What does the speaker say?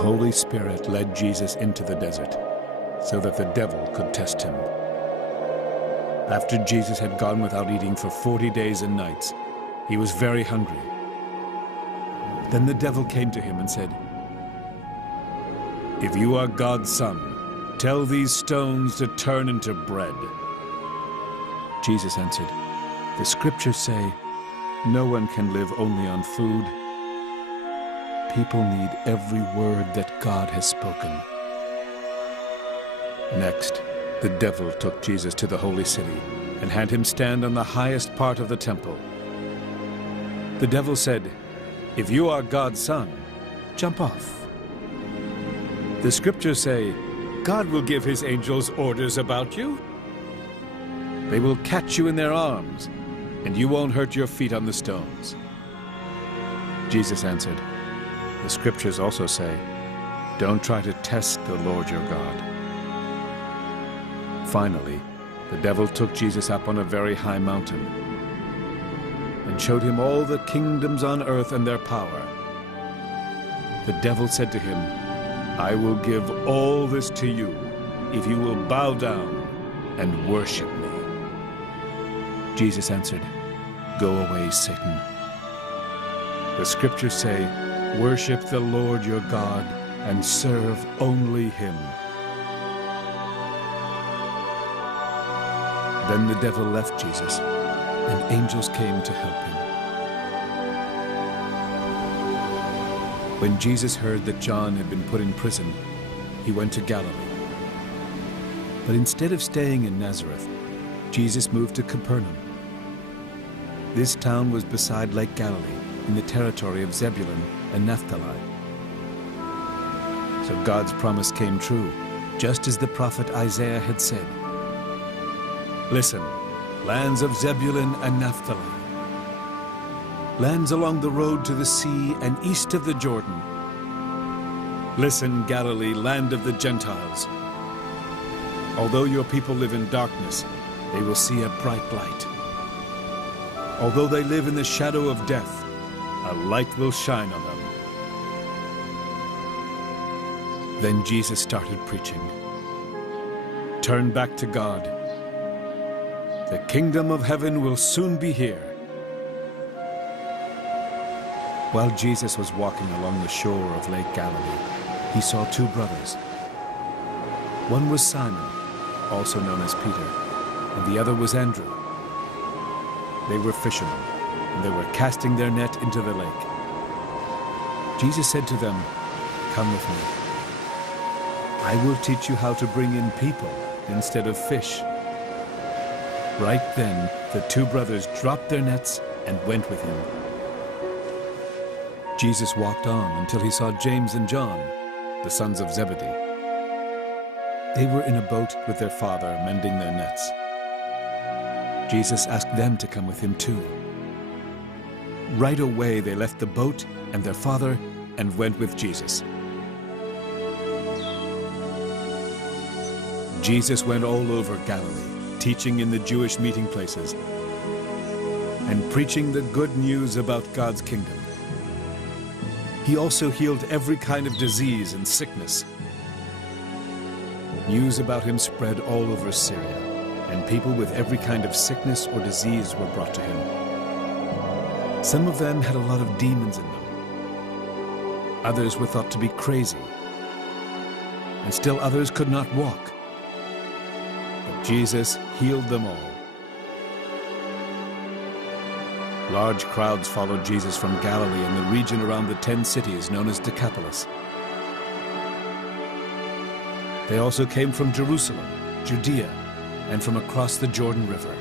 Holy Spirit led Jesus into the desert so that the devil could test him. After Jesus had gone without eating for 40 days and nights, he was very hungry. Then the devil came to him and said, "If you are God's son, tell these stones to turn into bread." Jesus answered, "The scriptures say, no one can live only on food. People need every word that God has spoken." Next, the devil took Jesus to the holy city and had him stand on the highest part of the temple. The devil said, "If you are God's son, jump off. The scriptures say, God will give his angels orders about you. They will catch you in their arms, and you won't hurt your feet on the stones." Jesus answered, "The scriptures also say, don't try to test the Lord your God." Finally, the devil took Jesus up on a very high mountain and showed him all the kingdoms on earth and their power. The devil said to him, "I will give all this to you if you will bow down and worship me." Jesus answered, "Go away, Satan. The scriptures say, worship the Lord your God and serve only him." Then the devil left Jesus, and angels came to help him. When Jesus heard that John had been put in prison, he went to Galilee. But instead of staying in Nazareth, Jesus moved to Capernaum. This town was beside Lake Galilee, in the territory of Zebulun and Naphtali. So God's promise came true, just as the prophet Isaiah had said. "Listen, lands of Zebulun and Naphtali, lands along the road to the sea and east of the Jordan. Listen, Galilee, land of the Gentiles. Although your people live in darkness, they will see a bright light. Although they live in the shadow of death, a light will shine on them." Then Jesus started preaching. "Turn back to God. The kingdom of heaven will soon be here." While Jesus was walking along the shore of Lake Galilee, he saw two brothers. One was Simon, also known as Peter, and the other was Andrew. They were fishermen, and they were casting their net into the lake. Jesus said to them, "Come with me. I will teach you how to bring in people instead of fish." Right then, the two brothers dropped their nets and went with him. Jesus walked on until he saw James and John, the sons of Zebedee. They were in a boat with their father, mending their nets. Jesus asked them to come with him too. Right away they left the boat and their father and went with Jesus. Jesus went all over Galilee, teaching in the Jewish meeting places and preaching the good news about God's kingdom. He also healed every kind of disease and sickness. News about him spread all over Syria, and people with every kind of sickness or disease were brought to him. Some of them had a lot of demons in them. Others were thought to be crazy, and still others could not walk. But Jesus healed them all. Large crowds followed Jesus from Galilee and the region around the 10 cities known as Decapolis. They also came from Jerusalem, Judea, and from across the Jordan River.